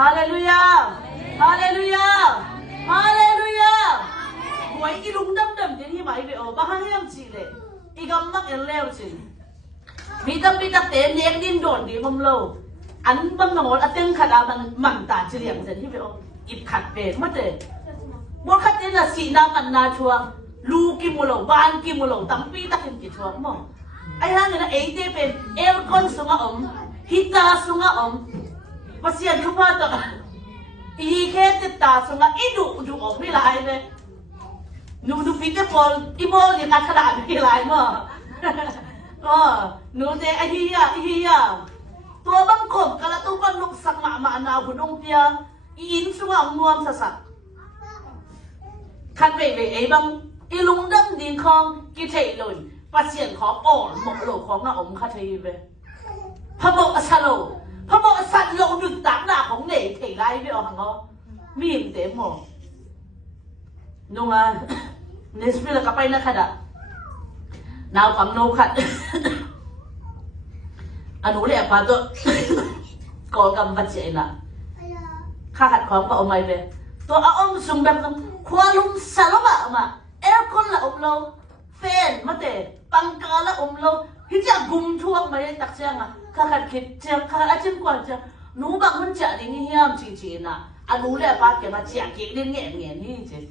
ฮาเลลูยาฮาเลลูยาฮาเลลูยาหวยอีลุงดำดำที่ที่หมายไปโอ้บ้าเฮียมจีเลยอีกำมักเอ็นเลวจีมีตั้งเต็มเลี้ยงดินโดนดีผมโลอันบางหนอนอันเต็งขัดมันตาเฉลี่ยงเสร็จที่ไปโอ้อิบขัดเป็นมาเตะบัวขัดเนี่ยนะสีน้ำมันนาชัวลูกิมุโลบ้านกิมุโลตั้งปีตั้งกินชัวมั้งไอ้ห่างเนี่ยนะเอเดเป็นเอลคอนสุงะฮิตาสุงะภาษาทุกภาษาอีแค่ติดตาสุงะอีดูออกไม่ลายเลยนูพิจารณาอีโมเนี่ยนักขนาดไม่ลายมั้งก็นูเจไอ้เฮียตัวบังคบกระตุ้นบังลุกสักมานาหุ่นองเปียอินสุงะงวมสัสคันไปไอ้บังอีลุงดั้งดินคองกิเทเลยภาษาของอ่อนหมกโลของงะอมคาเทยไปพระบอกอัศโลพระบอกอัศโลหนึ่งตักหน้าของเนยเทไรไปออกหังเขามีมเต็มหมดนู่นเนสพิลกับไปนะขัดนาวฟังโนขัดอนุเล่ปาตัวก่อกำบัดเจน่ะข้าขัดของก็เอาไม่ไปตัวเอาอมสุ่มแบบควาลุมสารบะมาเอลคนละอมโลเฟนมาเตะปังกาละอมโลฮิจากุมทั่วมาได้ตักเชียงอ่ะข้าขัดคิดเชียงข้าอาจิ้มกว่าเชียงหนูบางคนจะดิ้งเฮียมจริงๆนะอนุเล่ปาเก็บมาเชียงเก่งดิ้งเงี้ยนี่จริง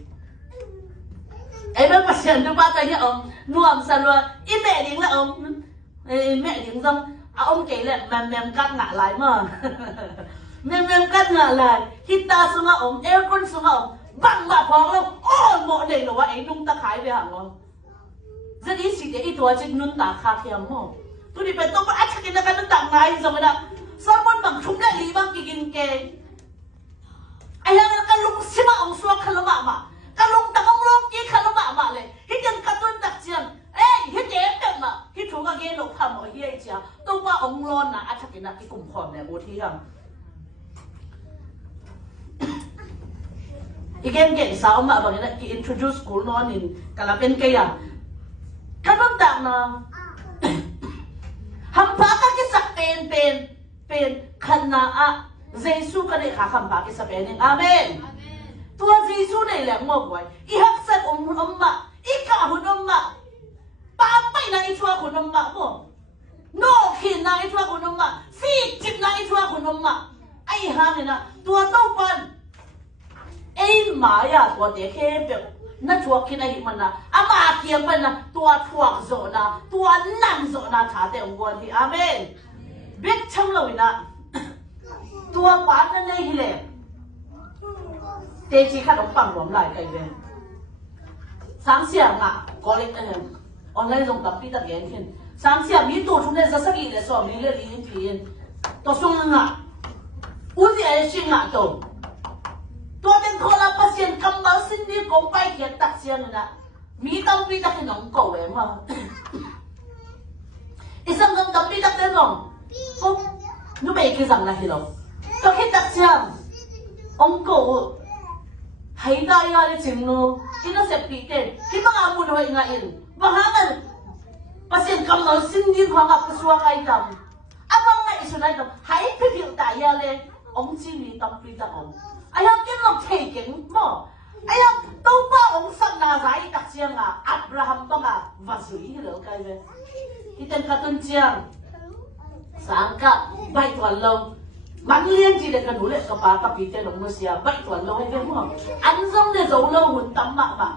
ไอ้เมื่อปัจจุบันดูป้าตัวนี้นัวมสลัวอีแม่ดิ้งละแม่ดิ้งต้องเอาเก๋เลยแมมกัดหงะลายมั้งแมมกัดหงะลายฮิตาสุงะเอลคนสุงะบังมาพองแล้วโอ้หมดเลยหรอวะไอ้นุ่งตะขายไปหางวะจะดีสิเดี๋ยวไอ้ตัวจะนุ่นตาคาเทียมมั้งตัวนี้เป็นตัวมันอาจจะกินกันต่างไงสมัยนั้นสมมติบางชุ่มได้ลีบางกินเกย์ไอ้เรื่องกันลุงสิมาองสวกขลุ่มมากันลุงตะกงลงกี่ขลุ่มมาเลยฮิตยังกระตุ้นตักเชียงฮิตเจ็บเต็มอ่ะฮิตถูกกับเกย์หลบทำเอาเฮียเจ้าตัวว่าองร้อนนะอาจจะกินที่กลุ่มคนเนี่ยโอทีอ่ะอีกเก่งสาวมาบอกเนี่ยอี introduce school นอนนี่กันละเป็นเกย์อ่ะกันต้องต่างนะฮัมพากันที่สักเป็นขณะเยซูกันเลยค่ะฮัมพากันสักเป็นอาเมนตัวเยซูเนี่ยแหละมั่วบ่อยอีฮักสักมาอีกาหุ่นมาป้าไปนะอีชัวหุ่นมาบ่โนขินนะอีชัวหุ่นมาฟีจิบนะอีชัวหุ่นมาไอ้ห่าเนี่ยนะตัวโตปันไอ้หมาอย่าตัวเด็กแค่แบบนั่นชัวคิดอะไรมันนะอามาเทียมมันนะตัวทวกโซนะตัวนั่งโซนะชาเตองวนที่อาเมนเบ็ดช่างเลยนะตัวปานนั่นเลยเลยเตจีขนมปังหวานไหลกันเลยสังเสียงอ่ะก็เลยออนไลน์ส่งตับพี่ตับเย็นขึ้นสังเสียงมีตัวชุนเนี่ยจะสักกี่เดือนสองมีเรื่องนี้พี่ตัวส่งอ่ะอุ้ยไอ้ชิงอ่ะตัวเด็กคนละภาษาคำบาสินดีกงไปเขียนตักเสียงนะมีตับพี่ตักขนมก่อเลยมั้งอีสังกังตับพี่ตักเต็มลงปุ๊บนู้นไม่คิดสั่งนะฮิโร่ตัวคิดตักเสียงองค์กูให้ได้ยาเลยจริงนู้ที่น่าเสียปีเต็มที่บางอามุนไว้ง่ายบางครั้งภาษาคำบาสินดีของอักษรไอ้ดำบางไงสุดไอ้ดำให้พี่พิวตายยาเลยองค์จีนีตับพี่ตักองไอ้ยังกินหลอกเทกินมั้งไอ้ยังตัวป้าองค์สักนาใจตักเสียงอับราฮัมต้องวาสุยเหรอใครเว้ยที่เป็นการตุนเชียงสังกัดใบถวนลงมันเลี้ยงจีเด็กกันหนูเล็กกับป้ากับพี่เจ้าหนุ่มเสียใบถวนลงให้เพื่อนมั้งอันส่งเนี่ยส่งลงหุ่นตั้มมากมา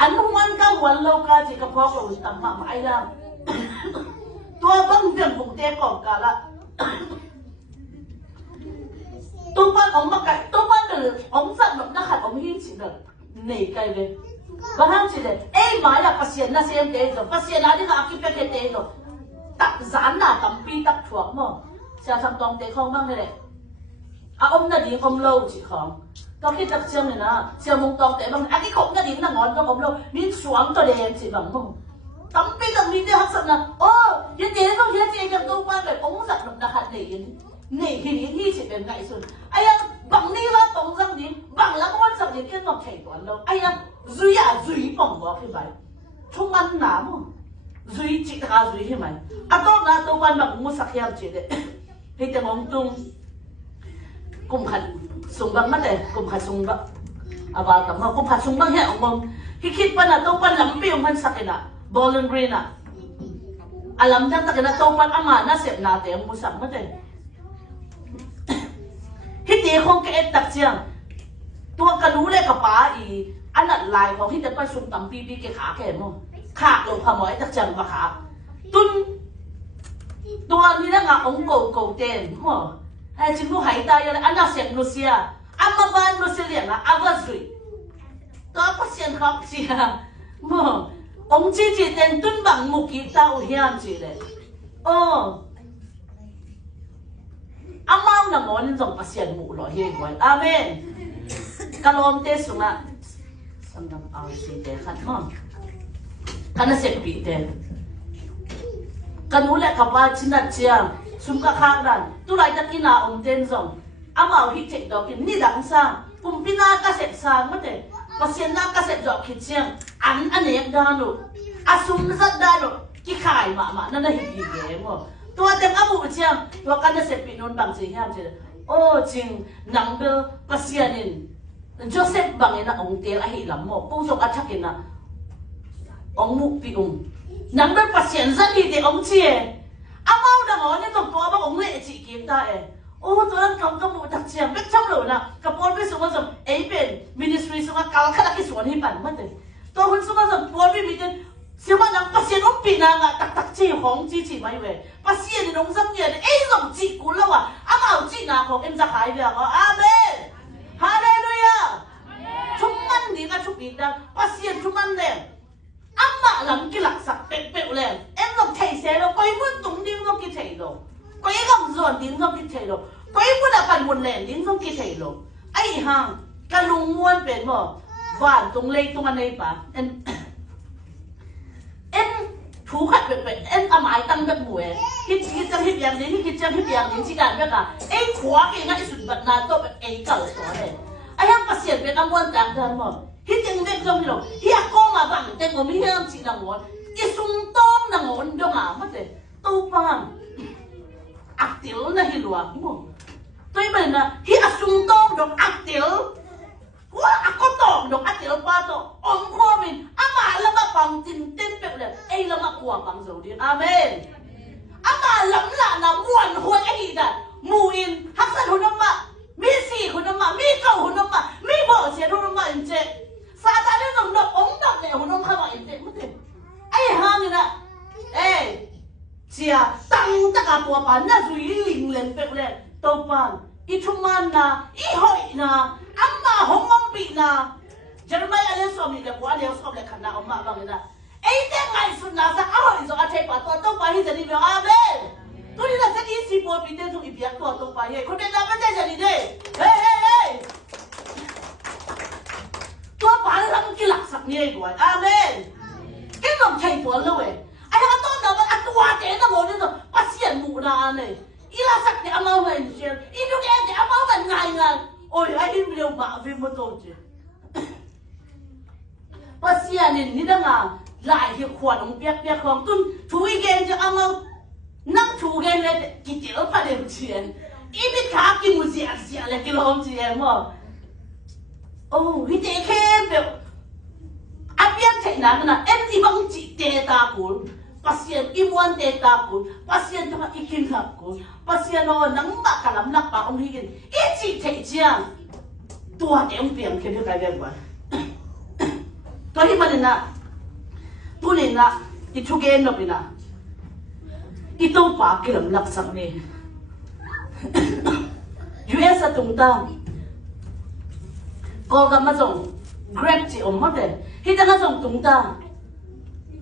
อันนู้นก็หัวลงก็จีกับพ่อกับหุ่นตั้มมากมาไอ้ยังตัวบ้างเรื่องบุกเตะก่อนกันละตัวบ้านองมาไก่ตัวบ้านเนี่ยองสักหนุ่มนักขัดองหิ้งจีเด็กหนีไกลเลยบางครั้งจีเด็กหมายละภาษาหน้าเสียงเตะจบภาษาหน้าที่เขาคิดเป็นเตะจบตักสารหน้าตั้มปีตักถั่วมั้งเสียทำตองเตะของบ้างเลยอมนาดีอมโลจีของก็คิดตักเชียงเลยนะเสียมงตองเตะบ้างอันนี้ของนาดีมันงอนก็อมโลนี่สวมตัวแดงจีบางมั้งตั้มปีตั้มมีเดียหักสันนะโอ้ยันเจ๊ต้องยันเจ๊กับตัวบ้านแบบองสักหนุ่มนักขัดหนีที่นี่ที่จีเป็นไงสุดไอ้ยังบางนี่ละตรงสักนิดบางละก็วันสักนิดแค่นอกแข่งตัวเราไอ้ยังจุยปังวะพี่ใบทุ่งมันหนามจุยจิตกาจุยใช่ไหมตัวนั้นตัววันแบบมุสักยามจีเดให้แต่มองตรง cùng khát sung băng mất đấy cùng khát sung băng à vào tầm cùng khát sung băng hệ ông mong khi pan là tàu pan lắm biếng pan sắc cái nè Bowling Green à alam jang tak na tàu pan ama na sep na te ông musam mất đấy khi đi không cái tắc chiang tua cái lú lên cái bá ý anh đặt lạiของที่จะไปซุ่มตำปีปีcáiขาแก่มั้งขาลงพมอยตะจังมาขาตุนตัวนี้นะงาองโกโกเต้นมั้งไอ้จิ๋วหายตายอะไรอันนั้นเสียงรัสเซียอันมาบ้านรัสเซียนะอาวาสุยตัวพัศยันครับเสียมั้งองจีจีเต้นตุนบังมุกีตาอุเฮียมจีเลยโอ้อามาหนังมันต้องพัศยันมุหล่อเฮียกว่าอาเมนกะลอมเตสุงะสำหรับเอาสิเตขัดมั้งกันน่ะเสพปีเตกันนู้นแหละกับว่าชินัดเชียงซุ่มกะข้างดันตุไรตะกินาอมเตนซงอามาหิเจดอกกินนี่ดังซังปุ่มพินากะเสพซางมั้งเตพัศยันนากะเสพดอกคิดเชียงอันเอกดานุอาซุ่มซัดดานุกี่ขายมานั่นน่ะหิเกมั้งตัวเต็มอาบุเชียงตัวกันน่ะเสพปีนนบังสิเฮียมเจโอ้จริงนังเบลพัศยันินJoseph bangin na ong tel ahilam mo pusok at sakin na ong mupium nang ber pasyensa hiti ong chie amaw na ngo ni tong to ba ong le chi kim ta o to lang kam kam mu tak chiam bek cham lo na kapon bi sunga som ei ben ministry sunga kal khala ki suan hi pan ma te to hun sunga som pon bi mi ten siama nang pasyen ong pi na nga tak tak chi hong chi chi mai we pasyen ni nong sam ye ei zong chi ku lo wa amaw chi na khong em za khai bia ko amen Hallelujah. Cuman di ka chupin da pasien cuman le. Amma lam ki lak sak pek pek le. Em nok thai se lo koi mun tung ding nok ki thai lo. Koi gam zon ding nok ki thai lo. Koi mun da pan mun len ding nok ki thai lo. Ai hang ka lung muan pen mo. Van tung le tung an nei pa. Em thu khat pek pek em amai tang bek mue. Hit chang hit yang din hit chang hit yang din chi kan bek ka. Ei khwa ki nga isut bat na to bek ei kal so le. Ayang pasien bek amwan tak dan mo. Hit yang bek jom lo. Hi ko ma bang te ko mi hem chi nang won. Isung tom nang won do nga ma te. To pam. Aktil na hiluak mo. Toy ba na hi asung tom dong aktil. Wa ako tom dong aktil pa to. Om ko min ama lama pang tin tin bek le. Ei lama kwa pang zo di. Amen. Ama lam la na muan huai ai da. Muin haksan hunama. Mi si hunama, mi kau hunama, mi bo sia hunama inje. Sa ta ni nong nok ong nok le hunam khawa inje mute. Ai ha ni na. Sia tang ta ka tua pa na zui ling len pek le. To pan. I thuman na, I hoi na, amma hongom pi na. Jeremiah ale som ni le kwa le som le khana omma bang na. Ei te ngai sun na sa a hoi zo a thai pa to pa hi jani me amen. Tu ni la sa di si po pi te tu I biak to pa ye. Ko te na ba te jani de. Hey. Tu pa lang ki lak sak ni ai goi. Amen. Ke nom thai po lo we. Ai ha to na ba atwa te na mo ni to pasien mu na ne. Ila sak ni amau na injen. Idu ke te amau na ngai. Oi ai hin beliau ba vi mo to je. Pasien ni da nga lại hi khwan ong piak khong tun thui gen je amau nang thu gen le ki tel pa le chien I bit ka ki mu zia le ki lom chien mo oh hi te khem pe apian thai na em ti bang chi te ta ku pasien I muan te ta ku pasien to I kin khap ku pasien no nang ba kalam nak pa ong hi gen I chi thai chiang tua te ong piang ke ka ga ba to hi ma na Tunin na itugen no pina. Ito pa kilam laksak ni. US at tungtang. Ko ka mazong grab ti omote. Hita nga zong tungtang.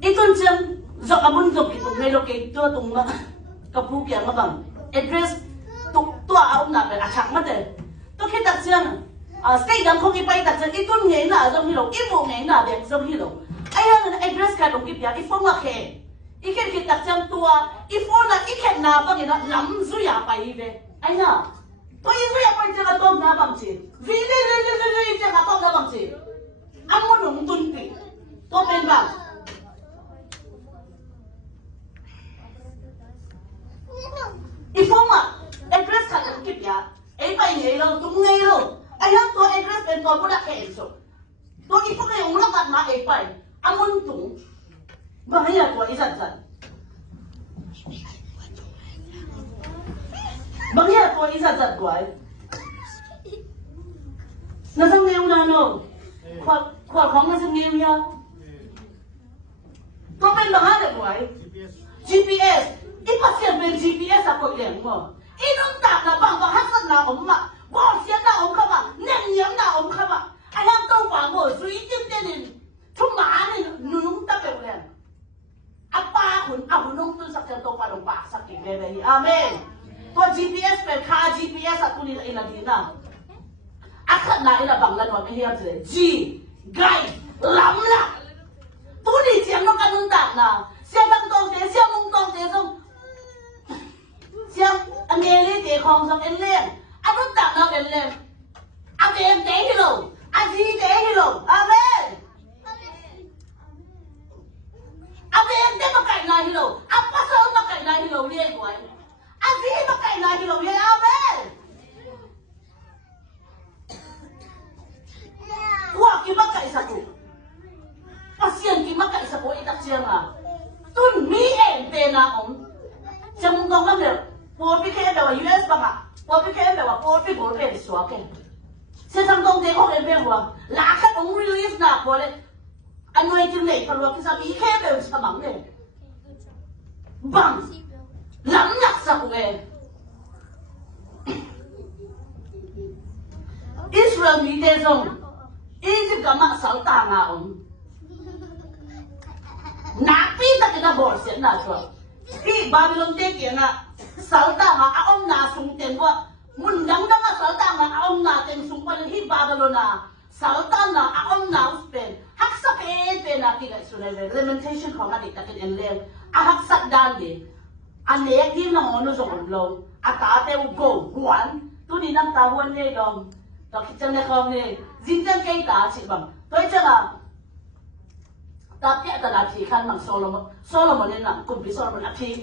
Iton siyang zok amunzok itong relocate to tung kapukya nga bang. Address tua aom na pe achak mate. To kita siyang stay dam kong ipay tak siyang iton ngay na zong hilo. Imo ngay na dek zong hilo. Ayang na address card ong kipya ifong nga ke iken kitak jang tua ifong na iken na bang ina lam zuya pa ibe ay na to zuya pa jang atong na bang chi vile jang atong na bang chi ang mo nung tunpi to pen bang ifong nga address card ong kipya ay pa ini เราตุ้งไงเราไอ้ยังตัวเอกเป็นตัวผู้ดักเองสุดตัวอีพวกไอ้องค์ละกันมาเอกไปอามุนตุ้งบางอย่างตัวอีสันสันบางอย่างตัวอีสันสันกว่านั่นสังเงียวนะน้องขวดของนั่นสังเงียวยาตัวเป็นบางอย่างกว่า GPS อีพัศน์เป็น GPS อะก็เลี้ยงมั้งอีนุ่นตากนะบางฮักสันนะอมมาว่าเสียนะอมเข้ามาเนียงนะอมเข้ามาไอ้ยังต้องฟังว่าสุยจิ้มเจนินทุ่มหมาเนี่ยนุ่มตะเบลเลยอาป้าคุณเอาคุณนุ่งตุ้นสักเจ้าตัวปลาลงปากสักกี่เบลเลยอาเมนตัว GPS เป็นค่า GPS อะตัวนี้อินาดีนะอาขัดนะอินาบังลันว่าไม่เฮียจะเลย G ไกล้ำละตัวนี้เสียงนกกันนุ่นตากนะเสียงตั้งตรงเดียเสียงมุงตรงเดียส่งเสียงอันเดียรี่เดียของส่งเอ็นเล่นอันนุ่นตากนะเอ็นเล่นอันเดียเดียฮิโลอันจีเดียฮิโลอาเมนอันเดียเดียมาไก่นายฮิโลอันปัสสาวะมาไก่นายฮิโลเรียกไว้อันจีมาไก่นายฮิโลเรียกอาเมนว่ากี่มาไก่สักกูpasien ki makai sa ko itak siya nga tun mi en te na siya mong tong lang le po pi ke daw US ba nga po pi ke daw po pi go pe so ke siya sang tong te ko en pe wa la ka release na ko le ano ay tin le pa lo ki sa mi ke daw sa mang le bang lam nak sa ko Israel mi te song Egypt ka ma salta nga napi tak kena borsen na so pi Babylon te kena salta nga aom na sung ten wa mundang da nga salta nga aom na ten sung pa hi Babylon na salta na aom na uspen haksa pe na ti ga sunai lamentation ko nga di takin enlem a haksa dan di anek di na ono so long atate u go guan tu ni nam ta hon ne dong to kitchen ne khom ne jinjang kai ta chi bang toi cha tapi ada lagi kan mang Solomon ni nak kumpi Solomon api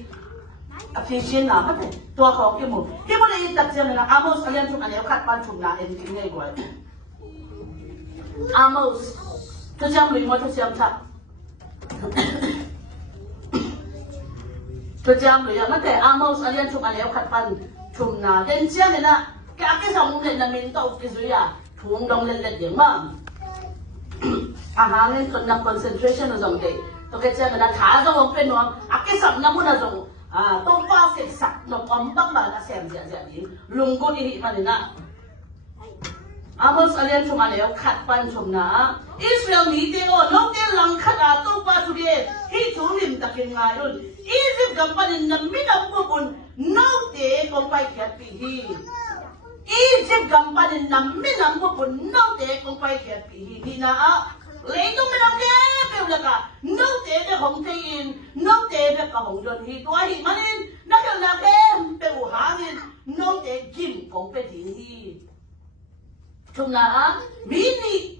sih na apa tu tua kau kimu ni tak siapa nak Amos kalian cuma ni kat pan cuma ni ni gue Amos tu siapa lima tu siapa tak tu siapa lima macam Amos kalian cuma ni kat pan cuma dan siapa ni nak kakek sama ni nak minta ukisuya tuang dong lelet dia mang ahangin ko na concentration na zong day to kaya na kaza wong penwang akisam na mo na zong to pa sak no pambang ba na sem ja din lungkot ihi man na Amos alian cuma leo khat pan chum na Israel ni te o no te lang khat to pa tu de hi tu lim takin ngayon Egypt gampan na minam ko bun no te ko pai khat pi hi Egypt gampan na minam ko bun no te ko pai khat pi hi na lấy tung cái đông kia biểu là cả nấu tế để hồng thiên nấu tế để cả hồng đơn hi tôi hi mà nên nó được là đêm biểu há nên nấu tế kim cũng phải thiên hi chúng là mini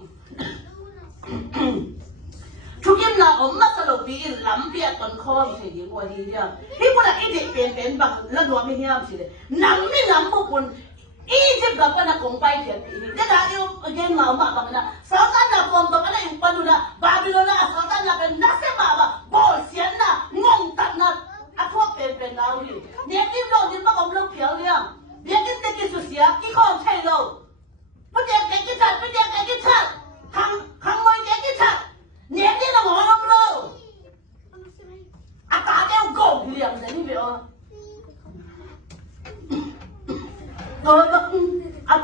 chúng em là 엄마 cái đầu tiên lắm việc còn khó thì gì ngoài đi nha khi mà là cái việc bền bằng là đồ mình hiểu gì đấy nắm một cuốn Egypt gặp cái nào cũng bay thiệt thế là yêu game mà mà bằng là sáu tan là còn bằng cái này bằng là Babylon là sáu tan là bên nát xem mà bỏ xiên là ngon tận là thuốc bền nào đi nếu im đâu thì bắt ông lâu kéo liền nếu cái số xía cái con chạy lâu bây giờ cái chặt hàng mấy cái chặt nếu như là ngõ ông lâu cả đeo gỗ liền đấy như vậy tôi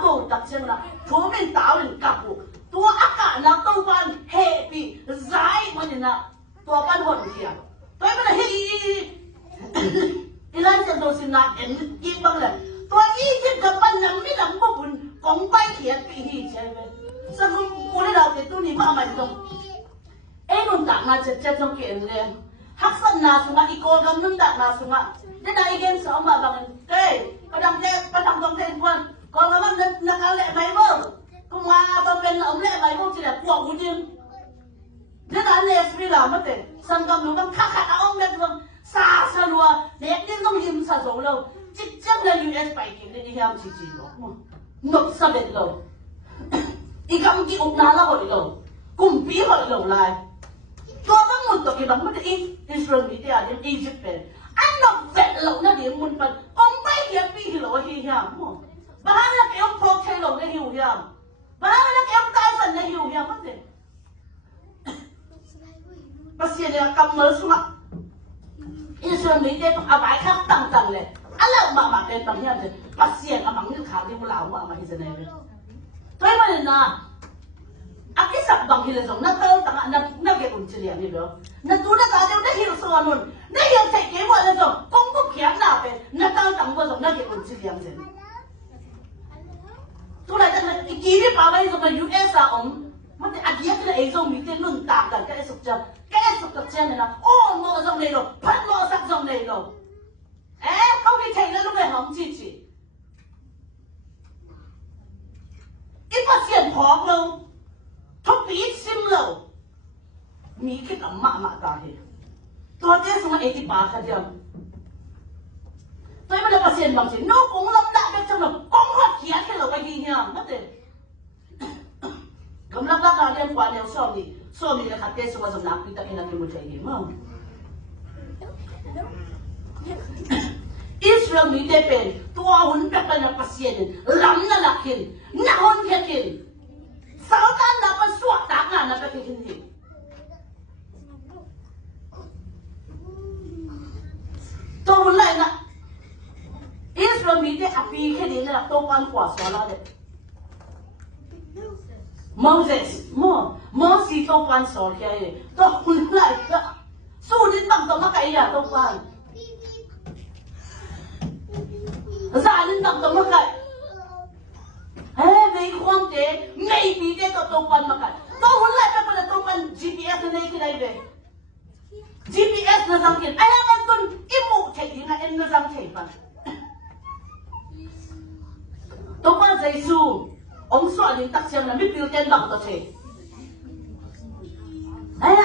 tôi đặt chân là chúng mình tạo nên cặp của tôi cả là tôi ban hệ bị giải mà nên là tôi ban hồn kia tôi bây giờ đi lên chân tôi xin lại em im bằng là tôi ý trên cái ban nắm mấy nắm bộ quần cống bay thiệt bị hì chơi về sao không cô đi đầu thì tôi nhìn mà mày không em luôn tặng là chết trong kiện lên hắc sân nào xuống mà đi cô gắng luôn tặng nào xuống mà thế này game sợ mà bằng cái padang dong ten puan kalau memang nak alek Bible kumanga papen om le Bible tidak puak ujung dia tak les bila mate sangkam lu bang kakak om le bang sa salua nek din dong him sa zo lo chip chip le US pai kim ni hiam chi chi lo nộp sa biệt lâu ý cầm cái ục ná là hội lâu cùng bí hội lâu lại tôi vẫn muốn tôi cái đó mới đi Israel đi theo đến Egypt về anh nộp vẹt lâu nó điểm muốn phần ông bay hiệp bí thì lâu hi hiểm bà là cái ông phô thay lâu nó hiểu hiểm bà là cái ông tai phần nó hiểu hiểm mất rồi bà xìa này cầm mớ xuống ạ Israel đi theo à bài khác tăng tăng lên anh là mà cái tăng hiểm rồi bà xìa à bằng những khảo đi một lão mà Israel này tôi mà là à cái sập bằng hiện giống nó tao tặng nó cái ổn chỉ liền đi được nó tu nó cả đều nó hiểu sao luôn nó hiểu chạy cái mọi là giống công cụ khiếm nào về nó tao tặng vào giống nó cái ổn chỉ liền gì tu lại là cái gì đi bảo bây giờ mà US à ông mà cái anh ấy cái ấy giống mình tên luôn tạm cả cái sụp chân này là ô mò giống này rồi phát mò sắc giống này rồi không bị chạy nó lúc này không chỉ ít phát hiện khó đâu thốt bí sim lâu mi cái tấm mạ ta hết tôi thấy xong ấy thì bà khai đi tôi mới là phát hiện bằng gì nó cũng lắm đại cái trong là con hoạt khí cái lâu cái gì nhỉ mất rồi cầm lắm bác là liên quan đến so mi là khát cái xong rồi nạp kita cái nào cái một cái gì mà Israel mi đây bên tôi huấn các bạn là phát hiện lắm là lạc hin na hôn cái hin sao tan là con suốt đám là cái gì tôi lại là Israel mi đây api cái gì là tôi quan quả xóa là đấy Moses tôi quan xóa cái này tôi lại là su đến bằng tôi mắc cái gì tôi quan ra đến bằng tôi mắc cái mấy quan thế maybe thế tôi quan mắc cái tôi muốn lại các bạn là tôi quan GPS này cái này về GPS nó rằng kiện ai ăn con im mụ chạy thì là em nó rằng chạy phần tôi quan giấy su ông soạn đến tác xem là biết biểu tên bằng tôi chạy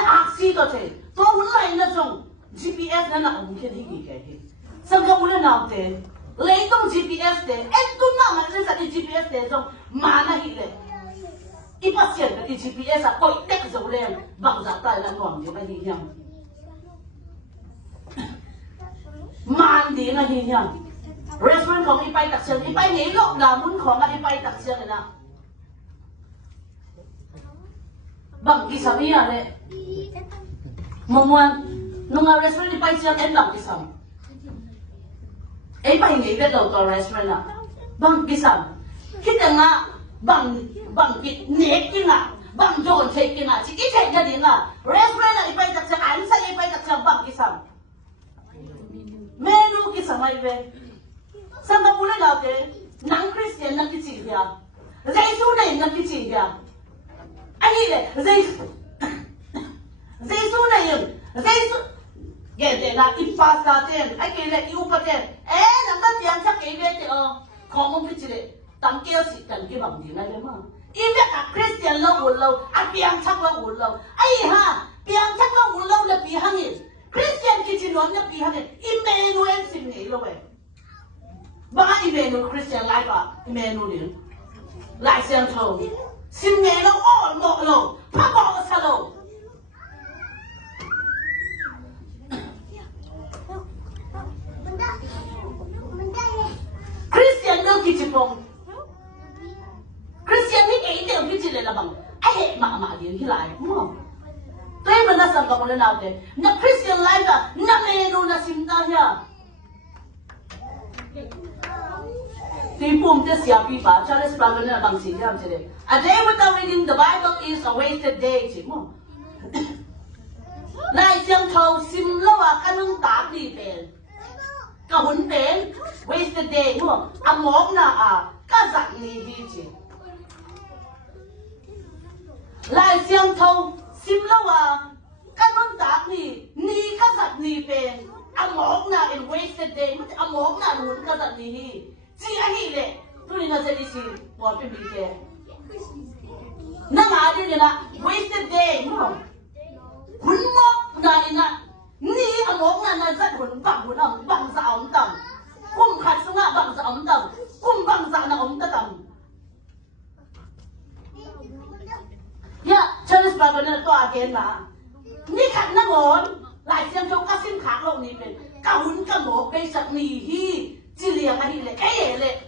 ác si tôi chạy tôi muốn lại nó dùng GPS nó là ông kia thì gì cái xong cái muốn nào thế lấy tông GPS thế em tôi mà lên cái GPS thế xong mà nó hiện lên ít phát hiện cái GPS là coi tech dấu lên bằng giá tài là ngon như cái gì nhỉ man đi là gì nhỉ restaurantของอีไปตักเชิงอีไปหนีโลกด่ามุนของอีไปตักเชิงเลยนะบังกิสามีอะไรมองว่านุ่งเอา restaurant อีไปเชิงเอ็นบังกิสามอีไปหนีเป็นเราตัว restaurant นะบังกิสามคิดยังไงบังกิเน็กกินอ่ะบังโจนเช็คกินอ่ะชิคกี้เช็คกันดิอ่ะ restaurant อีไปตักเชิงอันใส่อีไปตักเชิงบังกิสามเมนูกิสามอะไรสังกัดบุญเราเองนังคริสเตียนนักกิจเดียเจสุเนี่ยนักกิจเดียอันนี้เลยเจสุเนี่ยเจสุเกเดน่ะอีฟาสตาเตนไอ้เกเรอีอุปเตนนั่นก็เตียงชักเอเวตของมึงกิจเลยตั้งเกี่ยวสิตั้งเกี่ยวบังดีนะเลยมั้งอีเวกคริสเตียนเราหุ่นเราไอ้เตียงชักเราหุ่นเราไอ้ฮะเตียงชักเราหุ่นเราเลยปีฮันนี่คริสเตียนกิจล้วนเนี่ยปีฮันนี่อิมเมนูเอลสิงห์เลย Ba Emmanuel Christian life Emmanuel lại xem thầu xin nghe nó ổn bộ lầu phá bộ xa lầu Christian đâu kỳ chụp bông Christian thì cái đều cái chuyện này là bằng ai hệ mà điện cái lại đúng không tôi mà nó sang gặp lên nào thế nó Christian life là nó Emmanuel là xin ta nha People just see people. Charles Spurgeon na bang siya today. A day without reading the Bible is a wasted day. Chimo. Lai siyang thâu sim lawa kanung tak di pen. Kahun pen wasted day mo. Amok na kazak ni di chi. Lai siyang thâu sim lawa kanung tak ni kazak ni pen. Amok na in wasted day. Amok na nun kazak ni hi. Chị anh đi lệ, tôi nói sẽ đi xin, bỏ cái bị kẹt. Nó mà đi là wasted day, đúng không? Huấn mốc này là ni ở mốc là nó rất huấn bằng dạ ống tầm, cùng khát xuống là bằng dạ ống tầm, cùng bằng dạ là ống tầm. subscribe na to again na ni khat na ngon lại xem cho các xin khác lộ ni bên cả hun cả mỏ bây sạc ni hi chỉ liền cái hi lệ cái gì lệ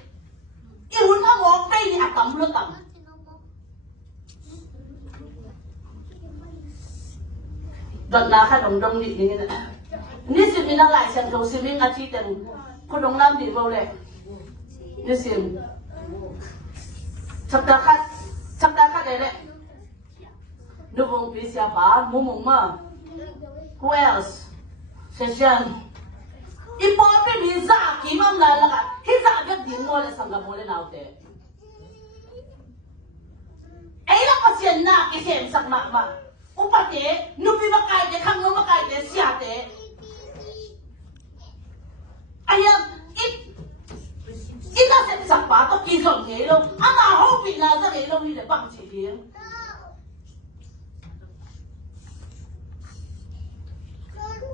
y hun cả mỏ bây ni cầm luôn cầm đợt nào khai đồng đông đi như này ni xin mình lại xem cho xin mình ăn chi tiền cô đồng nam đi vào lệ ni xin sắp ta khai đấy lệ nó vòng bị xả phá mua mông mà who else session ipo pe mi za ki mam la la ka hi za ga din mo le sanga mo le nau te ai la pasien na ki sem sak ma upa te nu pi ba kai te khang no ba kai te sia te aya it da se sak pa to ki zon nge lo ama ho pi na za nge lo ni le bang chi pi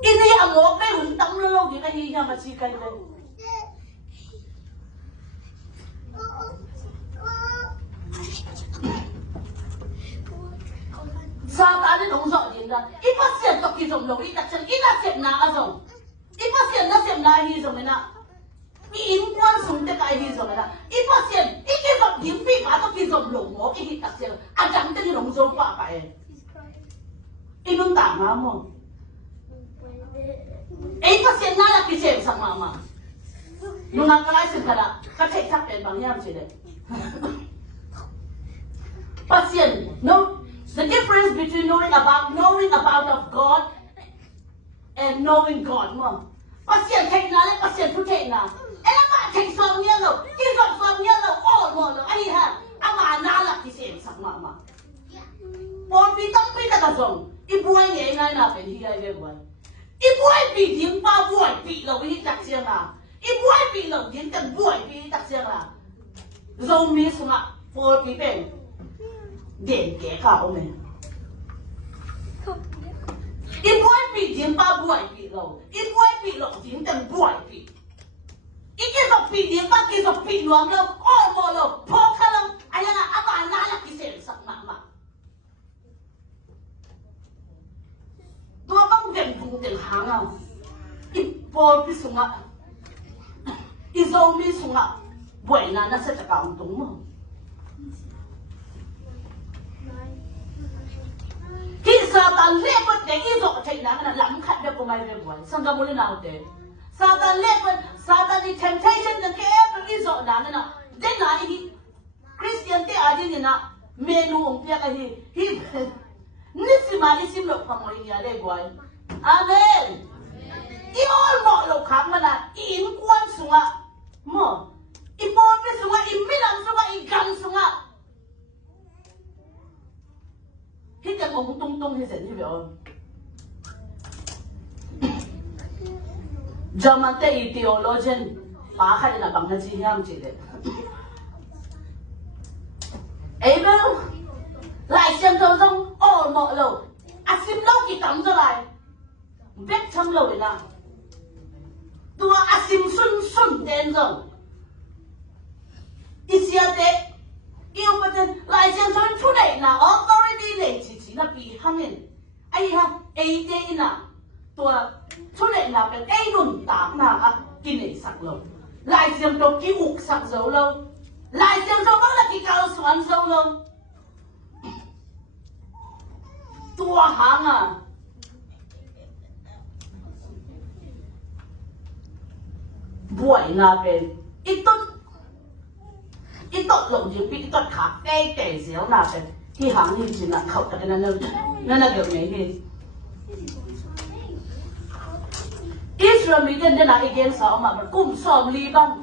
ini ang mo pe hun tam lo lo di ka hi ha ma chi kai le sa ta ni dong zo din da I pa sian to ki zong lo I ta chen I na sian na a zong I pa sian na hi zong na I in quan sung te kai hi zong na I pa sian I ki zong dim pi ka to ki zong lo mo ki hi ta sian a jang te ni dong zo pa ka e I nun ta ma mo ấy phát hiện na là cái chuyện sang mà lúc nào cái này sự thật là các thầy chắc đến bằng nhau chứ đấy phát hiện no the difference between knowing about of God and knowing God mà phát hiện thầy na lại phát hiện thu thầy na em mà thầy xoay nhau rồi cái giọt xoay nhau rồi ồ mà rồi anh ha mà na là cái chuyện sang mà bọn bị tâm bị ta dùng ít buổi ngày ngày nào phải đi ai về buổi ít buổi bị tiếng ba buổi bị lâu bị đặc riêng là ít buổi bị lâu tiếng từng buổi bị đặc riêng là rồi mi xuống ạ phôi bị bệnh điện kế cả ông này ít buổi bị tiếng ba buổi bị lâu ít buổi bị lâu tiếng từng buổi bị ít cái dọc bị tiếng ba cái dọc bị loạn đâu ôi mồ lâu phô khá lâu anh là bà na là cái chuyện sẵn mà tôi băng viện vùng tiền hàng à ít bò bị sung à ít dầu bị sung à buổi nào nó sẽ cảm đúng mà khi Satan lép bên để ít dầu chạy nào là lắm khát được của mày về buổi sang cái mối nào thế Satan lép bên Satan đi temptation được cái ép ít dầu nào nên là đến lại đi Christian thế ai đi nè menu ông kia cái hi Nisima isim lo pangoy niya le boy. Amen. I-all mo lo kang mana i-inkuan sunga mo. I-popi sunga, i-milang sunga, i-gang sunga. Hita mong tung-tung hisan hibi on. Jamante i-theologian pakakali na bang nasiham chile. Amen. Lại xem thâu rong ồ mọ lầu à xin lâu kỳ tắm cho lại biết chăm lầu để nào tua à xin xuân xuân đen rồi ý xia tế yêu bất chân lại xem thâu chú này là authority này chỉ là bị hăng hình ai ha ấy tế nào tua chú này là cái ấy đồn tảng nào à kinh này sạc lầu lại xem thâu ký ục sạc dấu lâu lại xem thâu bao là ký cao xoắn dấu lâu tua hàng à buổi nào bên ít tốt lồng gì bị tốt khác cái kẻ xéo nào bên thì hàng như chỉ là khẩu cái nó là kiểu này thì Israel mình đến là against sao mà cùng xóm li băng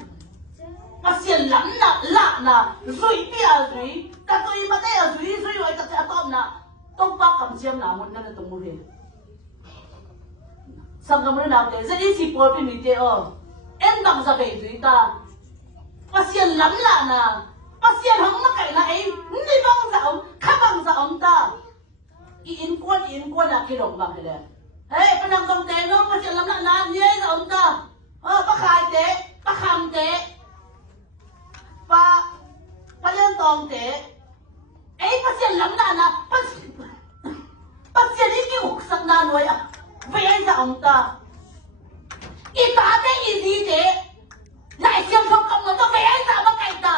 mà xiên lắm lạ rồi bia rồi ta tôi mà đây rồi rồi ta sẽ tóm nè tông bác cầm chiêm nào một nơi là tông mua về, xong cái mới nào thế, rất ít chỉ bồi bên mình thế em đọc ra về dưới ta, bác xiên lắm lạ nè, bác xiên không mắc cái này, đi băng ra ông, khắp băng ra ông ta, in quân là cái đồng bằng cái này, hey, cái đồng đồng thế nó bác xiên lắm lạ nè, nhớ ra ông ta, bác khai thế, bác hàm thế, bác lên tòng thế. Ấy bác sĩ lắm là bác pasien iki uksak na noy ve ai sa ông ta ita te easy te lại xem không công nó cho ve ai sa ba kai ta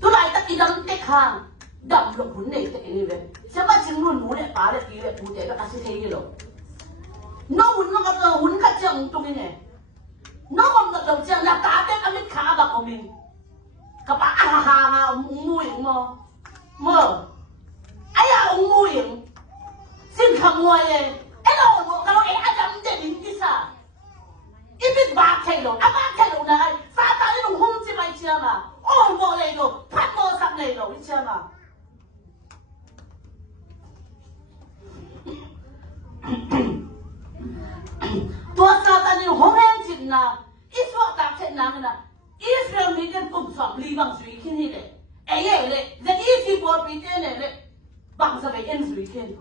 tu lại ta ki dam te khang đậm lục hun này te ni ve sao mà chừng luôn muốn để phá để kí để phú để nó asi thế rồi nó hun nó gặp rồi hun cắt chân tung này nó không gặp đầu chân là tá te cái khá bạc của mình các bạn ông mui mơ ai ông mui xin khăm mui ấy đâu một cái ấy adam để đến cái sao ít biết bạc thay rồi bạc thay rồi này sao ta đi hung chi mày chưa mà ôi mơ này rồi phát mơ sắp này rồi chưa mà tua sao ta đi hung hen chỉnh nào ít số tạp chỉnh nào nè Israel mi kan kum som li bang sui kin hi le ai le the easy for pi te le bang sa bei en sui kin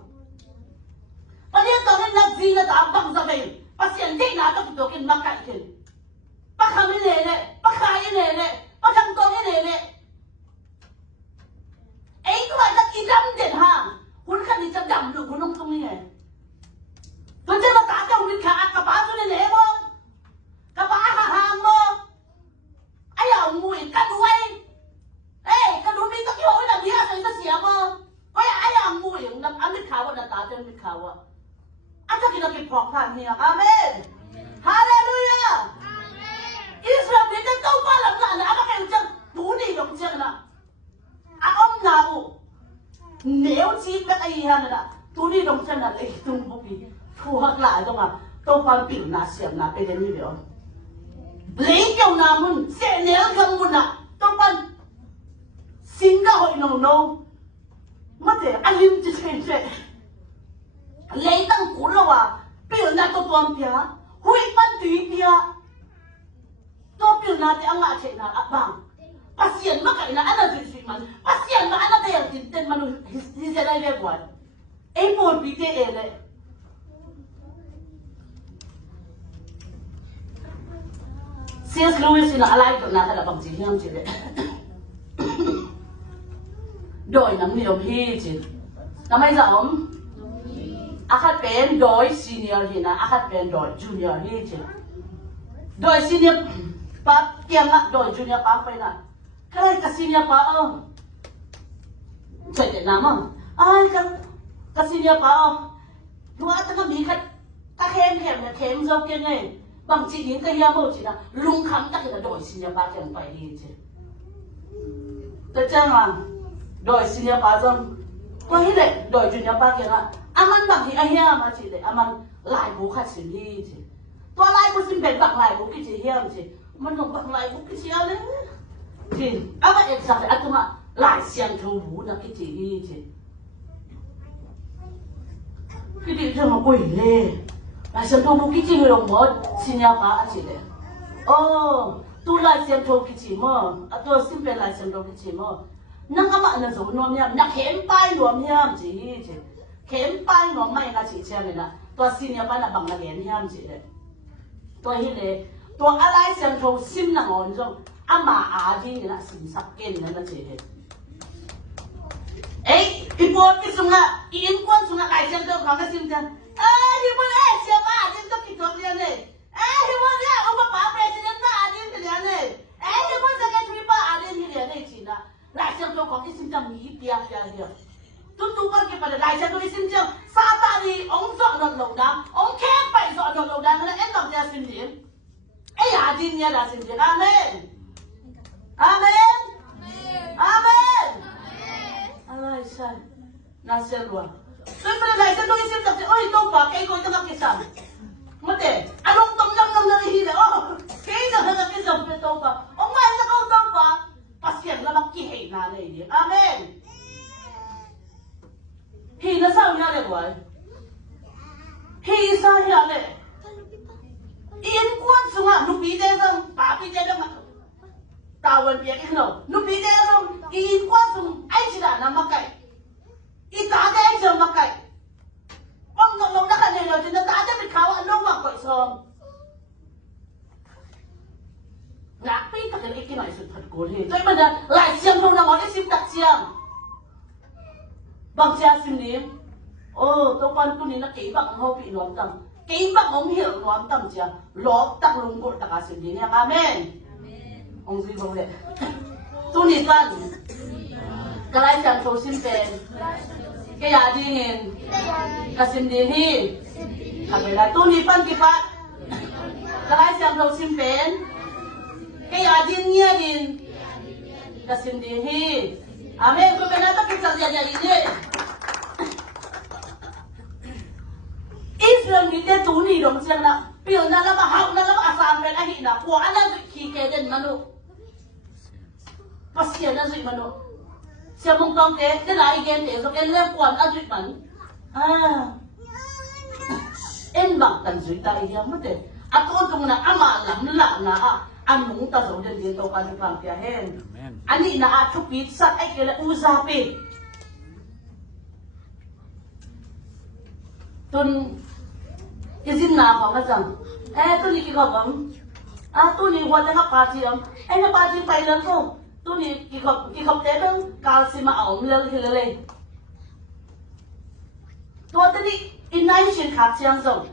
pa ni to ne nak ji na ta bang sa bei pa sian de na to kin ma kai kin pa kham ni le pa khai le pa thang to ni le ai to ba ta ki dam den ha hun khan ni cha dam lu hun nong tung ni nge to je na ta ta hun kha ka ba su le mo ka ba ha mo ai ông mui cái đuôi, ê cái đuôi mi tao kêu là mi ha sao tao xia mà, ai ông mui anh biết khảo là ta tên biết khảo à, anh chắc cái cái phọc phàm này, amen, hallelujah, Israel biết cái câu qua làm là anh cái chân bố đi đồng chân nè, ông nào nếu chỉ biết ai hàng nè, bố đi đồng chân là lấy tung bút đi, thu hắc lại đâu mà, tôi quan biểu là xiêm là cái này như vậy. Lấy kiểu nào mình sẽ nhớ không mình à tôi phân xin các hội nồng nâu mất thể ăn linh chỉ chuyện lấy tăng cú đâu à biểu là tôi toàn phía huy bắt tùy phía tôi biểu là thì ăn lại chuyện là bằng bác sĩ mắc cái là ăn là gì mà bác sĩ mà ăn là đây thì tên mà đi ra đây về quán em muốn bị thế này C.S. Lewis là alai của nó là bằng chỉ hiếm chỉ đấy đội nắm nhiều hi chỉ nắm mấy giờ ông akhat pen đội senior hi na akhat pen đội junior hi chỉ đội senior pa kiam na đội junior pa phải na cái cái senior pa ông chạy chạy nắm không ai cái senior pa ông lúc đó tao bị khách ta khen dâu kia này bằng chỉ những cái yêu chỉ là lung khắm tất cả đội sinh nhập ba chẳng phải đi chứ, tôi cho mà đội sinh nhập ba trong có hết đấy đội sinh nhập ba kia là anh bằng thì anh mà chỉ để anh lại bố khách xử lý chứ, tôi lại bố xin bền bằng lại bố cái gì hiếm chứ, mình không bằng lại bố cái gì đấy, thì anh em sao phải anh mà lại xem thâu bố là cái gì đi chứ, cái gì cho mà quỷ lên. Lại xem thâu cái gì đồng mốt xin nhà phá chị đấy, tu lại xem thâu cái gì mà, tôi xin về lại xem thâu cái gì mà, nâng các bạn là giống nó nhá, nhắc kém bay nó nhá chị, kém bay nó mày là chị xem này nè, tôi xin nhà phá là bằng là kém nhá chị đấy, tôi hiện đấy, tôi lại xem thâu xin là ngon rồi, mà đi là xin sắp kén là chị đấy, ấy, cái bộ cái sung à, yên quan sung à, lại xem thâu có cái xin chân. Di mana siapa adin tu kita lihat ni. Di mana apa pak presiden tu adin tu lihat ni. Di mana secretary pak adin tu lihat ni Cina. Laisa tu kau isim jam ni tiap dia. Tuntukan kepada laisa tu isim jam. Sata ni ông sok nak lodang, ông kek pai sok nak lodang. Kena endam dia sendiri. Adin dia dah sendiri. Amen. Amen. Amen. Amen. Laisa. Nasir luar. Tôi phải lại xem tôi xem tập thì ôi tôi bỏ cây coi tôi gặp cái sầm mất để anh ông tông năm năm đi rồi cái giờ là cái dòng cái tôi bỏ ông mai sẽ câu tôi bỏ bác sĩ là bác kỳ hệ nào này đi amen thì nó sao nhau được vậy thì sao nhau đấy yên quan xuống à lúc bị đe xong bà bị đe đâu mà tao vẫn biết cái nào lúc bị đe xong yên quan xuống anh chỉ là nằm mắc cày ita deh jom makai. Om nolong dah kan yang lain, kita tak ada berkawan nong mak kau som. Ngapi tak cái cái này sự thật của thì tôi bây giờ lại xem không nào nói sim đặc xem bằng cha sim niệm tôi quan tu ni nó kỹ bằng hô bị loạn tâm kỹ bằng ông hiểu loạn tâm chưa lót tắc lùng của tất cả sim niệm amen ông gì không vậy tu ni tan cái này chẳng thấu sim bền cái nhà đi nhìn cái sim đi hi cái này tu ni pan kịp phát cái này chẳng thấu sim bền cái nhà đi nghe đi cái sim đi hi amen tôi cái này tất cả những cái gì Israel ni te tu ni dong siang na pil na la ba hau na la ba asam ben ahi na kwa na zu ki ke den manu pasia na zu manu sia mong tong te la igen te so en le kwan a zu man en bang tan zu ta ya mu te a ko tung na ama lam la na a anung ta zo den den to kan pang tia hen ani na a thu pi sat ai ke la u za pe tun izin na ko nga jang tu ni ki ko bam tu ni wa na party am na party pai lan ko tu ni ki ko te bang kal si ma om le le le to ta ni in nai shin kha chiang zong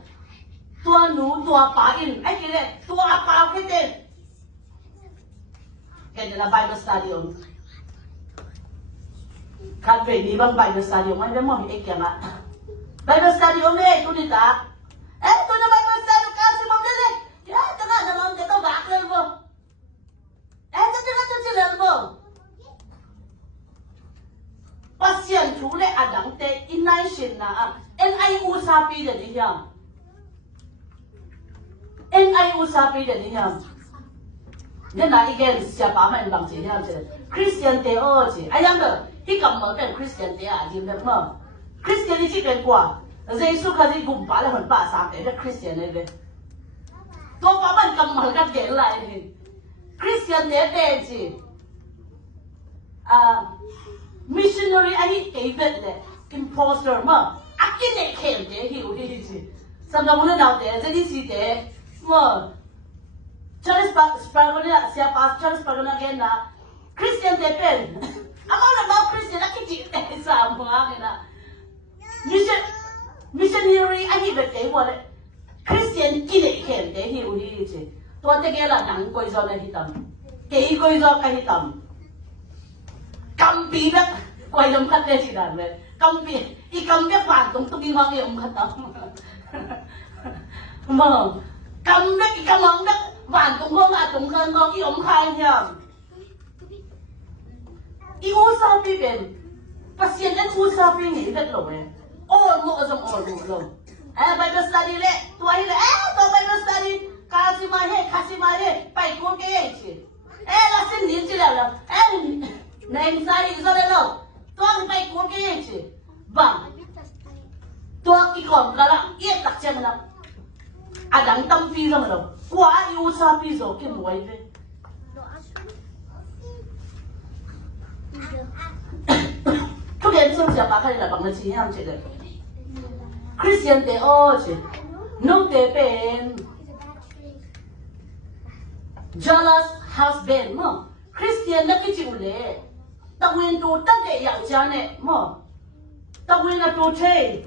to nu to pa in ai ki le to a pa ke te ke de la Bible study om kan pe ni bang Bible study om ai be mo mi e kya ma Bible study om tu ni ta tu na Bible study kasi mo dili. Ya, tanga na mo dito bakal mo. Tu sila mo. Pasien chule adang te inay shin na en ay usapi de niya. En ay usapi de niya. Nên là again siya pa man bang siya Christian te chi. Ayam de hi kam mo ten Christian te jim de mo. Christian chi ken kwa. Giêsu khai gì gồm ba là hơn ba sáng để là Christian này về, tôi có bạn cầm mở cái điện lại này, Christian để về gì, missionary ấy cái việc này, imposter mà, cái này khen để hiểu đi gì, sao nó muốn nào để cái gì để mà, Charles Spurgeon là siapa Charles Spurgeon again na, Christian để về, là nào Christian là cái gì để sao mà cái na, missionary anh ấy về cái what Christian kia để khen để hiểu đi chứ tôi thấy cái là nặng quay do này thì tầm cái quay do cái thì tầm cầm bì biết quay lông khát đây chỉ là về cầm biết phản tung tung đi ngang ông khát tầm mà cầm biết phản tung không à tung khăn ngang ông khai nhá sao bị bệnh pasien anh sao bị nghỉ việc rồi mo azam lo Bible study le tuai le to Bible study kasi ma he pai ko ke chi la sin din chi la name sai zo le lo to pai ko ke chi bang to ki kom la ye tak chen na adang tam pi zo lo kwa yu sa pi zo ke moi ve tu den so sia pa khai la bang na chi ham chi le Christian te chứ, no te pen, jealous husband mà, Christian là cái chịu lệ, ta nguyên tu tất để dạo cha nè mà, ta nguyên là tu chơi,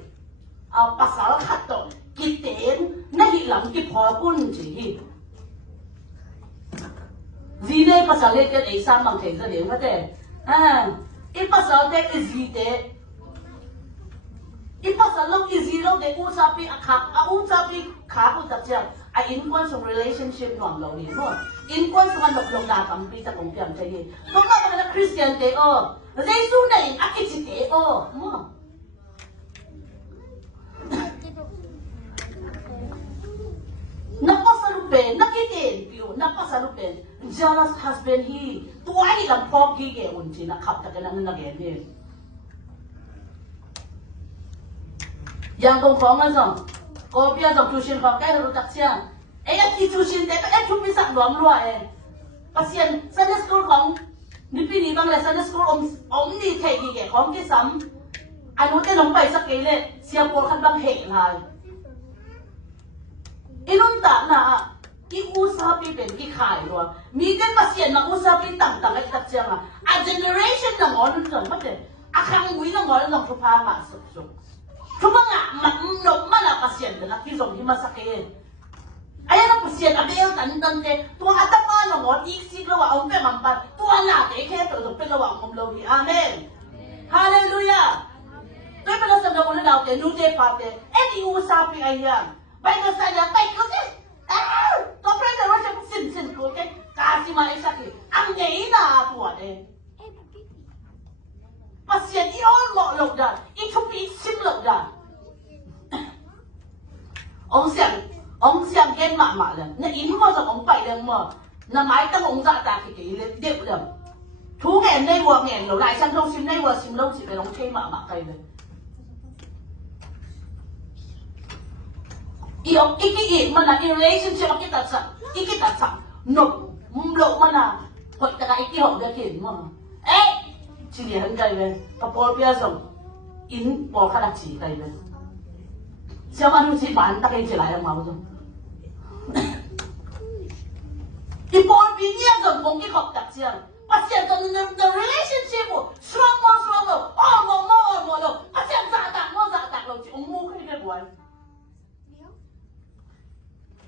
pasal khát tổ, kỹ tiền, nãy lắm kỹ phò quân chỉ, gì đây pasal lên cái ấy sao bằng thế giờ đến cái thế, cái pasal thế cái gì thế Ipasal long izilo de usapi usapi khá của tập trường in quan trong relationship noam lo ni mo in quan trong lộc lộc da kam pi ta kong piam chai ni to ma ba Christian te Jesu nei akichi te mo napasalupe nakiten piu napasalupe jealous husband hi tuai lam pok gi ge un chi na khap ta kana na ge ni yang công phóng là gì? Có bây giờ chủ sinh phóng cái là đặc trưng. Ấy khi chủ sinh đấy, ấy chúng mình sẵn đoán luôn. Pasien Sunday school phóng, nếu như bằng là Sunday school ông đi thấy gì cái phóng cái sắm, anh muốn cái nóng bày sắc cái này, xem có khăn băng hệ này. Inun ta na usapi pen ki khai lo mi ten pasien na usapi tang tang ai tak changa a generation na ngon nang mate a khang wi na ngon nang thupa ma sok sok thupa nga ma no ma na pasien na ki zong hi ma sakin aya na pasien a bel tan tan te to atama na ngon ik si lo wa om pe mam pa to na te khe to pe lo wa om lo hi amen hallelujah tôi bây giờ nó nào để nuôi dê phạt để em đi usapi ai nhá bây giờ sao nhá bây giờ tôi bây giờ nó sẽ xin xin của cái cá gì mà em sao thì ăn nhảy là của đây mà xin đi ôn mọ lộc đã ít chút ít xin lộc đã ông xem cái mà là nó ít bao giờ ông bày được mà nó máy tăng ông dạ ta cái đẹp được thú nghẹn đây vừa nghẹn lâu lại sang đâu xin đây vừa xin lâu chỉ phải ông chơi mà cây này iki mana relationship kita sa no mlo mana hoi ta iki ho da kin mo chili han kai ve ka por pia song in por kha da chi kai ve sia ma nu chi ban ta kai chi lai ma bo i por pi nia song kong ki khop tak sia pa sia song the relationship strong mo mo lo pa sia za ta lo chi mu kai buai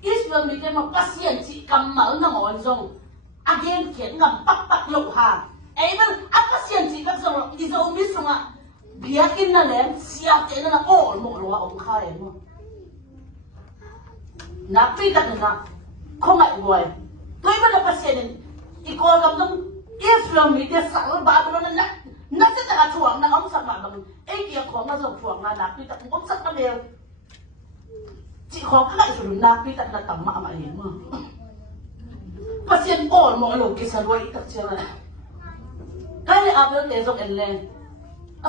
Israel mi cái mà pasien chỉ cầm mở nó ngồi rồi, again khiến ngầm bắc lộ hà, ấy bên pasien chỉ các rồi, đi rồi biết không ạ, bia kinh là lên, xia cái nó là ổn một loại ông khai mà, nạp đi đặt là không lại rồi, tôi bên là pasien, đi coi cầm trong Israel mi cái sáng ba bên nó sẽ là chuồng nó ông sẵn mà bằng, ấy kiaของnó dùng chuồng là nạp đi đặt ông sẵn nó đều chỉ khó cái rồi nạp đi đặt là tầm mạ mà hiểm mà pasien ổn mọi lúc cái sao vậy thật chưa này cái này áp lực để dùng em lên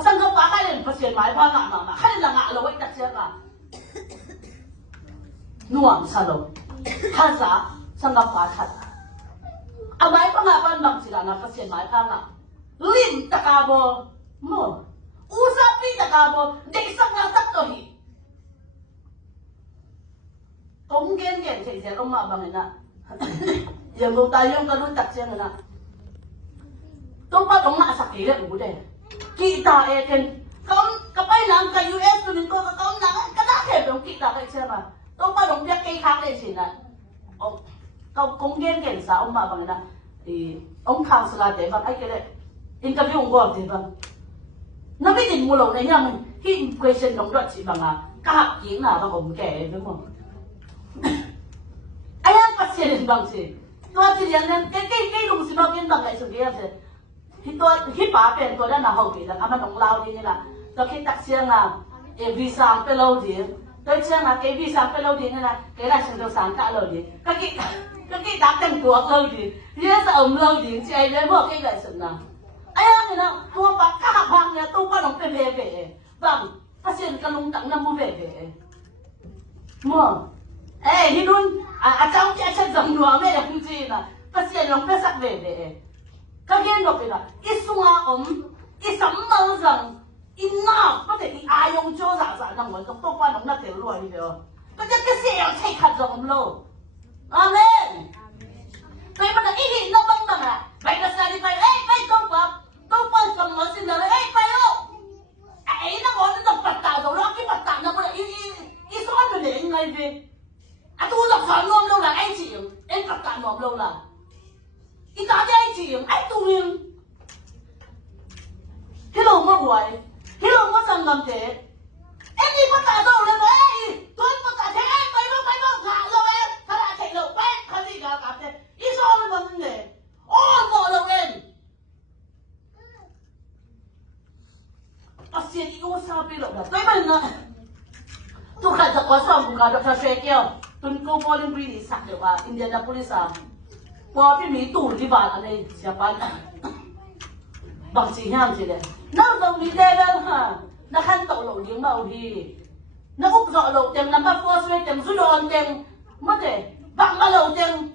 sang cái phá cái này pasien máy phá ngạ mà cái này là ngạ là vậy thật chưa cả nuông sao đâu thật ra sang cái phá thật máy phá ngạ vẫn bằng chỉ là pasien máy phá ngạ lim takabo mo usapi takabo để sang ngạ tắc rồi công gen gen chạy chạy ông mà bằng này nè giờ người ta dùng cái luôn đặt trên này nè tôi bắt ông nã sạc cái đấy của đây kita eken công cái bay làm cái US tụi mình có cái công nã cái đá thép ông kita cái xem mà tôi bắt ông biết cái khác đây gì nè ông công gen gen sao ông mà bằng này nè thì ông khang sala để bằng ai cái đấy interview ông gọi thì bằng nó biết định mua lẩu này nha mình khi question ông đoạt chỉ bằng các hạt kiến là bằng ông kẻ đúng không ayang pasien bang si tua si yang cái lùng si bao kiến bang lại sung kia si khi tua khi bà pen tua đã nào hậu kỳ là aman ông lao đi như là tua khi taxi là visa pe lâu đi tôi xem là cái visa pe lâu đi như là cái là sinh đầu sáng cả lâu đi cái đáp thành cuộc lâu đi nhớ sợ ông lâu đi chị ấy lấy một cái lại sừng nào ayang này nào tua bà các hạt hàng này tôi bắt ông pe về vâng pasien cái lùng tặng năm mua về mua hidun trong cái chân dòng đùa mẹ là không gì là pasien lòng phải sắc về cái gen đó là ít sung ít sắm mơ rằng ít nào có thể đi ai用cho giả nằm ở trong tô quan nó là tiểu lùi đi rồi cái xe chạy khát dòng lô amen vậy mà là ít nó bông bằng vậy là sao đi phải phải tô quan cầm nó xin lời phải không nó có nó đọc bật tạo rồi đó cái bật tạo nó có ít xóa rồi để ngay về tôi đọc phản ngôn lâu là anh chị em gặp cả ngọc lâu là cái đó cho anh chị anh tu liền cái đồ mà quậy cái đồ mà sang ngầm thế em đi bắt cả đâu lên đấy tôi bắt cả thế em bay đâu ngã lâu em thật là chạy lâu bé cái gì cả thế ý sao mà vấn đề bỏ lâu em xin yêu sao bây giờ tôi mình tôi khai thật quá xong cũng cả được cho kêu tôi có volunteer sắc được à Indianapolis à qua phía Mỹ tủ đi vào ở đây siapa bằng chỉ nhang chỉ đấy nó đồng đi đây đâu hả nó khăn tẩu lộ tiếng màu đi nó úp dọ lộ tiếng nắm bắt phô xuê tiếng rút đòn tiếng mất để vặn ba lộ tiếng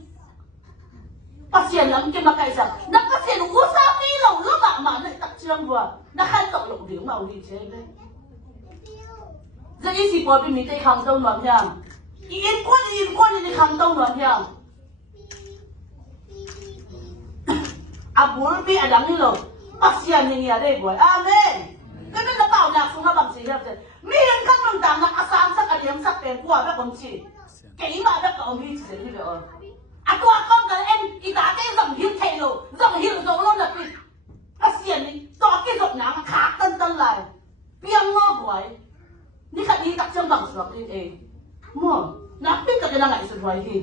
pasien lắm kia mà cái rằng nó pasien uống sao đi lộ lúc mà lại tập trương vừa nó khăn tẩu lộ tiếng màu đi chế đấy rất ít chỉ qua phía Mỹ tây không đâu nói nhàng yên quân đi khăm đông rồi nhỉ abul bi adang ni lo pasien ni ya dei boy amen cái bên là bảo nhạc xuống nó bằng gì hết mi lên khăn mình tạm là asam sắc cái điểm sắc đèn qua các bằng chi cái mà các ông đi sẽ như vậy à tôi con cái em ý ta cái dòng hiếu thề rồi dòng hiếu rồi luôn là gì pasien đi to cái dòng nào mà khác tân tân lại biang ngô boy ni khát đi tập trung bằng sự đi ê mua nắp biết cái nào lại sự boy đi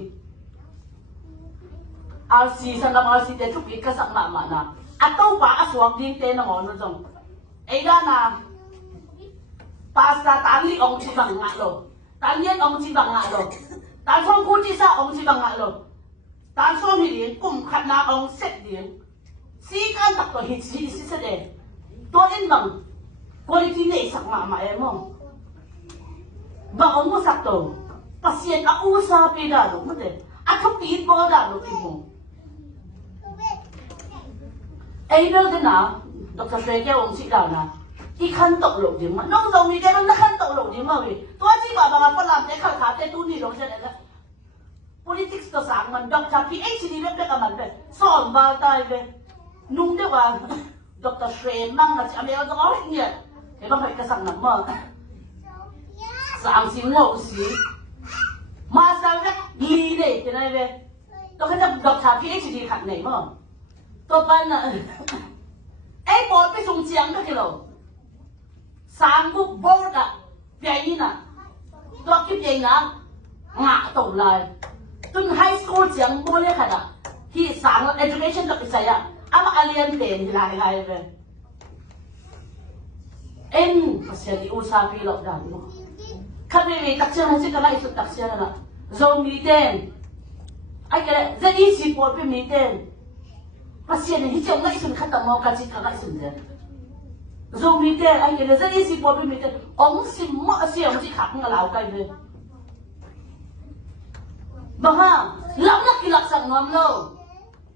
RC sang năm RC để chụp cái sắc mạ mạ na atau pa aswang din te na ngono jong ida na pasta tali ong chi bang nga lo tan yen ong chi bang nga lo tan song ku chi sa ong chi bang nga lo tan song hi din kum khat na ong set din si kan tak to hi si se de to in bang quality ne sak ma ma e mo ba ong mo sak to pasien a usa pe da lo mo de a thop tin bo da lo ki mo ai đâu thế nào Dr. Shay kêu ông chị đào nào đi khăn tộc lộ gì mà nông dòng gì cái nó khăn tộc lộ gì mà vì tôi chỉ bảo bà con làm cái khảo khảo cái tu ni đâu cho nên là politics to sáng mình Dr. PhD biết cái mình về sòn vào tay về nung thếว่า Dr. Shay mang là chị em có hết nhỉ thế mà phải cái sáng nằm mơ sáng xí ngộ xí mà sao cái gì này thế này về tôi thấy là Dr. PhD khẳng này màตัวปันน่ะไอ้บอลไปส่งเสียงก็คือเราสามกุบบอลอ่ะเปียนี่น่ะตัวคิดเองนะงะตกเลยจนไฮสคูลเสียงบอลเนี่ยค่ะน่ะที่สาม education ตัวกิจอ่ะเอามาเรียนเด่นหลายเลยเอ็นภาษาที่อุตสาหกรรมเราดันข้าไม่มีตักเชื่อมันสิกันไอ้สุดตักเชื่อน่ะโซมีเด่นไอ้ก็เลยจะอีสิบอลไปมีเด่นpasien ni jom ngai sun khata mau ka chi ka ngai sun de zoom ni te ai ke za isi po bi mi te ong sim mo si ong chi khak nga lau kai ve ba ha lam nak ki lak sang nuam lo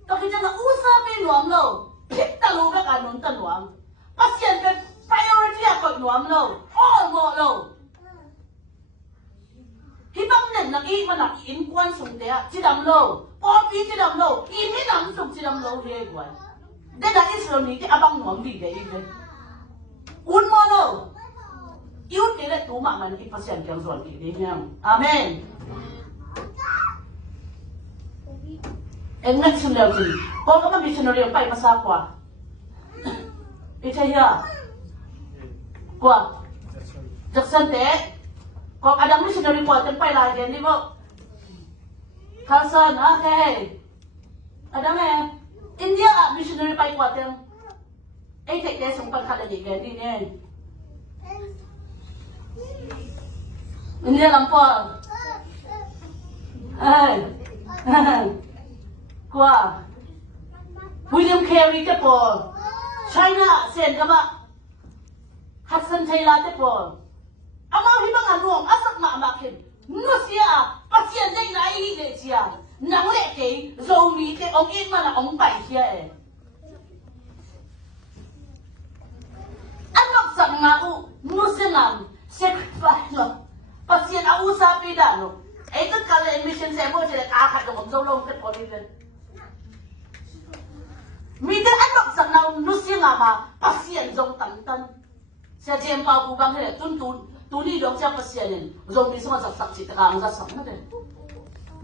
to ki jang u sa bi nuam lo phit ta lu ka ka nun ta nuam pasien ke priority a ko nuam lo all mo lo hi bang nen nak i ma nak in kwan sung te a chi dam lo Popi chỉ làm lâu, im hết nằm sụp chỉ làm lâu thế quay. Đây là Israel này cái abang nuông đi đấy vậy. Un mo lâu, yêu cái này tụ mạng mình cái phát triển kéo dọn đi nha. Amen. Em nghe xin lỗi gì? Có các bạn missionary phải mà sao qua? Ít hay à? Qua. Jackson thế. Có ada missionary qua thì phải lại đến đi vô. Carson, okay. Ada nè, India missionary bay qua tiếng. Ấy thầy để sống bằng khát là gì cái đi nè. India làm qua. Ê, qua. William Carey cái bộ. China sen các bạn. Hudson Taylor cái bộ. Ama hi bang anuang asak ma kin. Nusia pasien dai lai hi le chia. Nang le ke zomi ke ong in ma na ong bai chia e. Anok sang nga u nusenam sacrifice lo. Pasien a usa pi da no. Ai ka kala mission se mo che ka khat dong zo long ke po ni le. Mi de anok sang na nusia ma pasien zong tan tan. Sia jem pa bu bang he tun tu ni dong sia pasien ni zong ni sama sak chi ta ang za sak na de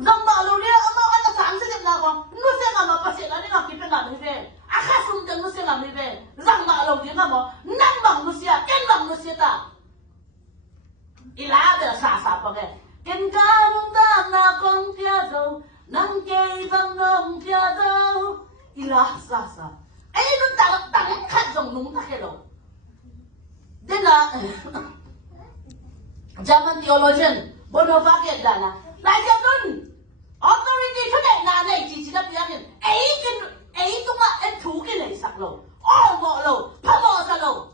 zong ba lo ni ama ana sang se na ko nu se nga ma pasien na ni nga ki pe na ni ve akha sum de nu se nga mi ve zang ba lo ni nga mo nang bang nu sia ken bang nu sia ta ila de sa pa ge ken ka nung ta na kong pia zo nang ke bang nong pia zo ila sa ai nu ta khat zong nung ta ke lo then German theologian Bonhoeffer dana lai cho nun authority cho đại na này chỉ là bây giờ ấy cũng mà em thú cái này sặc lầu ngọ lầu phá mò sa lầu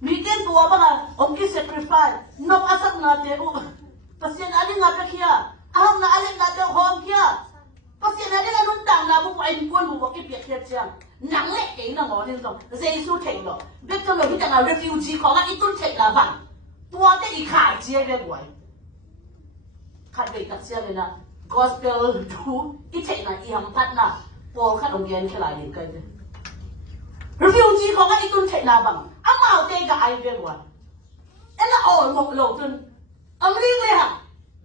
mi tên tua ba nga ông kia sacrifice nộp asak na te u pasien ali nga kia aham na ali nga te hom kia pasien ali nga nun tang na bu ai quân bu cái việc kia chiang nắng lệ cái là ngó lên rồi Jesus thầy rồi biết cho người biết rằng là refugee có cái ít tuân thầy là bằng tua cái gì khải chia về buổi khải về tập chia về là gospel ดูอีเทน่ะอีหัมพัดน่ะปอลขัดองเย็นแค่หลายเดือนกันเลยรีวิวจีของกันอีตุนเทน่ะบังอามาเอาเตะกับไอเบียนวันเอ็นน่ะโอ้ยหมกโลตุนอเมริกาฮะ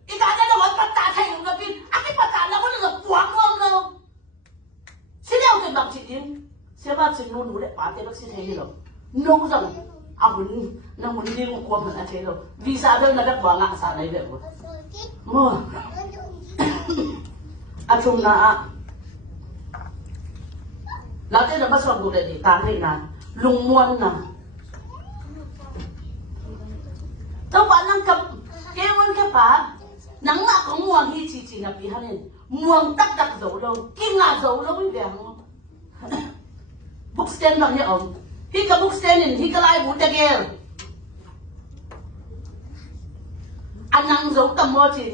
อีการนั้นวันปัตตาไทยของกับพี่อากิปัตตาแล้วก็จะปวงรวมเราสิ่งเดียวกันแบบสิ่งนี้เสียบ้านสิ่งนู้นนู้นเลยป่าเตะบักสิ่งเฮียเราน้องจังอาบุญนั่งบุญดีกว่ามันอะไรเราวีซ่าเดินนักบังอ่ะสารอะไรแบบว่ามั่วอาชุมนะแล้วที่เราไปสอบดูเลยดิตาให้นะลุงมวนนะเจ้าบ้านนั่งกับเกวันแค่ป่านังหน้าของม่วงที่ชีนะพี่ฮันนี่ม่วงตักตักโจเรากินงาโจเราไม่แบ่งบุ๊กสแตนบางอย่างพี่กับบุ๊กสแตนนี่พี่ก็ไล่บุตรเกลอันนั่งโจกับมัวจิน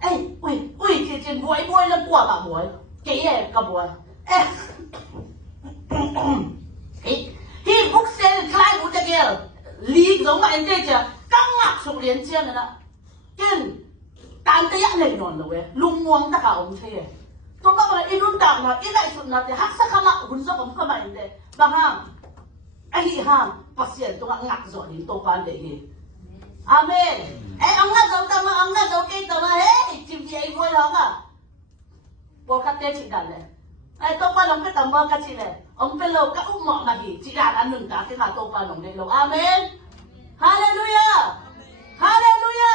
เอ้ยอุ้ยจินบวยแล้วกลัวกับบวยเก๋กับบวยเอ๊ะที่บุ๊กสแตนคล้ายบุตรเกลลีกโจมาเอ็นเจจะกังงักสุกเลียนเชียนนะกินการเตะเลยนอนเลยลุงม่วงตะขาอมเชียตัวบ้านอีรุ่นต่างนะอีไหนสุดนะแต่ฮักสักขมาหุ่นสักผมก็ไม่ได้บางห้างไอ้ห้างปัสเซียนตัวงักจอดินตัวฟันเด็กอาเมนไอ้อังงักจอดมาอังงักจอดกินตัวมาเฮ้ยจิบยี่ไอ้บวยหรอกอ่ะพวกเขาเตะจิดันเลยไอ้ตัวปลาหลงก็ต่ำบ้ากันสิเลยองเป็นโลกก็อุ้มหมอกมาหิจิดันอันหนึ่งตาที่ขาตัวปลาหลงในโลกอาเมนฮาเลลูยาฮาเลลูยา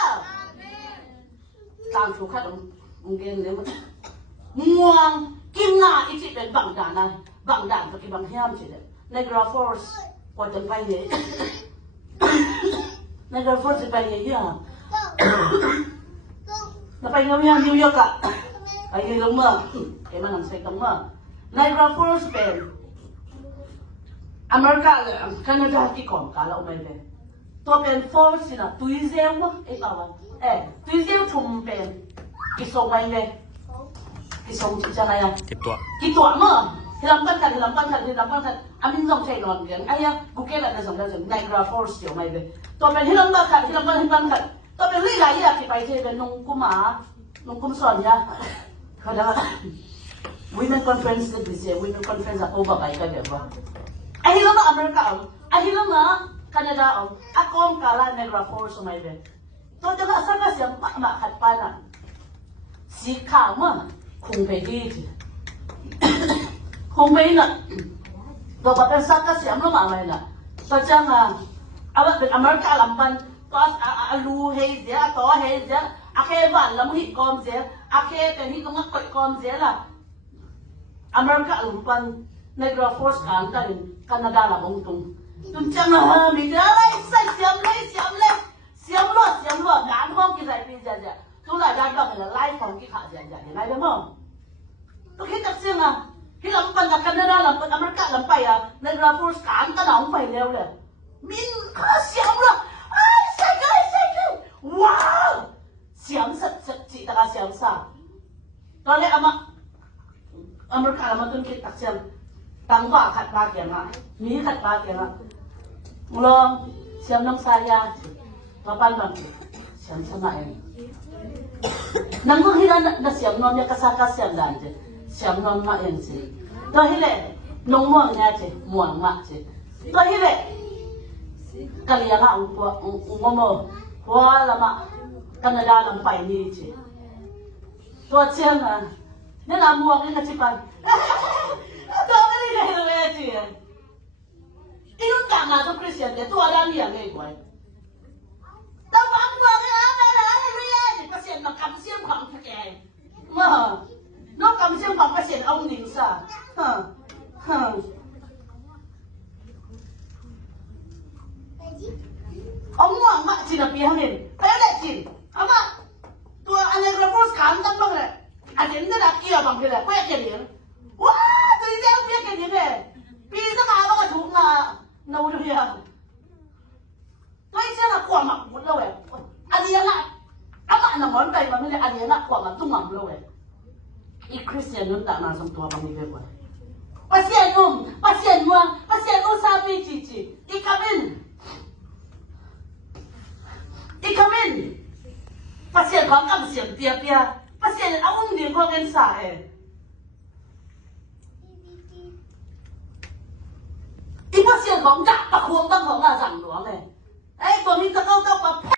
ตามสุขะองเกนเลยมันม่วงกินงาอีกทีเป็นบางด่านนะบางด่านก็คือบางแห่งสิเลยในกราฟอร์สกว่าจะไปเนี่ยในกราฟอร์สจะไปเนี่ยเยอะเราไปเงี้ยนิวยอร์กอะไปเงี้ยลงเมื่อเอ็มมันนำใส่กันเมื่อในกราฟอร์สเป็นอเมริกาเลยแคนาดาที่ก่อนกันแล้วไม่เป็นตัวเป็นฟอร์สนะตุยเซลมั้งไอ้ตัวตุยเซลทุ่มเป็นกิโซไม่เลยกิโซจะอะไรอ่ะกี่ตัวมั้งhilamkan kan amin zong chay non gen aya buke la zong da zong Niagara Falls yo mai be to ben hilamkan kan to ben li la ya ki pai je ben nong kum son ya kada women conference this year women conference a over bai ka ba ai hilama America ai hilama Canada akong kala Niagara Falls mai be to da sa ka siya ma khat pa na si ka ma khung pe diคงไม่น่ะตัวเป็นสักก็เสียมลงมาเลยน่ะตัวจังเอาเป็นอเมริกาลำพันตัวลูเฮียตัวเฮียอาเคบ้านลำหิกอมเสียอาเคเป็นที่ตรงนั้นกดกอมเสียล่ะอเมริกาลำพันในกราฟอร์สกันกันแคนาดาละบงตุงตุนจังมีเจ้าอะไรใส่เสียมรวดงานห้องกี่ใส่ปีเจ้าตัวละด้านดอกเลยไล่ของกี่ขาเจ้าอย่างไรเด้อมั้งตัวคิดจักเสียงที่ลำปันจากแคนาดาลำปันอเมริกาลำไปในกราฟอร์สการตะหนองไปเร็วเลยมินข้าเสียงเลยใส่กันว้าวเสียงสัดจิตาเสียงสัตอนนี้อเมริกาลำตุนคิดตักเสียงตั้งว่าขัดปากอย่างมีขัดปากอย่างลองเสียงน้องสายามาปั้นบางเสียงสมัยนั่งก็ที่นั่นเสียงนอนเนี่ยกระซากเสียงดันเจเสียงนอนมาเองสิตัวที่เล่น้องม่วงเนี่ยเจม่วงมากเจตัวที่เล่กะเลียงอุ้งโมหัวละมาแคนาดาลำไปนี่เจตัวเชียงนี่ละม่วงนี่ก็ชิปันตัวไม่ได้เลยเจที่รุ่นต่างนะต้องคริสเตียนเดี๋ยวตัวด้านนี้อย่างไรกว่าตัวฟังตัวนี่นะเรียนก็เสียงมาคำเสียงของแกเมื่อนอกจากเสียงของเสียงเอาหนิงซะเอาม่วงมาจีนปีฮันเองไปเลยจีนเอามาตัวอันนี้เราพูดขานตั้งบ้างเลยอันนี้นี่นะเกี่ยวบางทีเลยเพื่อเกี่ยวว้าตัวนี้เจ้าเพื่อเกี่ยวเลยปีสมาบ้างก็ถูกมาโน้ตเดียวตัวนี้เจ้าหน้าขวามาบุญเลยอันนี้นะอามาหน้ามันไปมันไม่ได้อันนี้นะขวามาตุ้งมันเลยอีคริสเตียนนุ่มต่างนาสมตัวบางทีเลย pasien um sabi cici ikamin pasien ของกับเสียงเปีย啊，现在啊，我们地方跟啥诶？伊把小讲夹，把黄当黄啊，长罗嘞，哎，当年1998。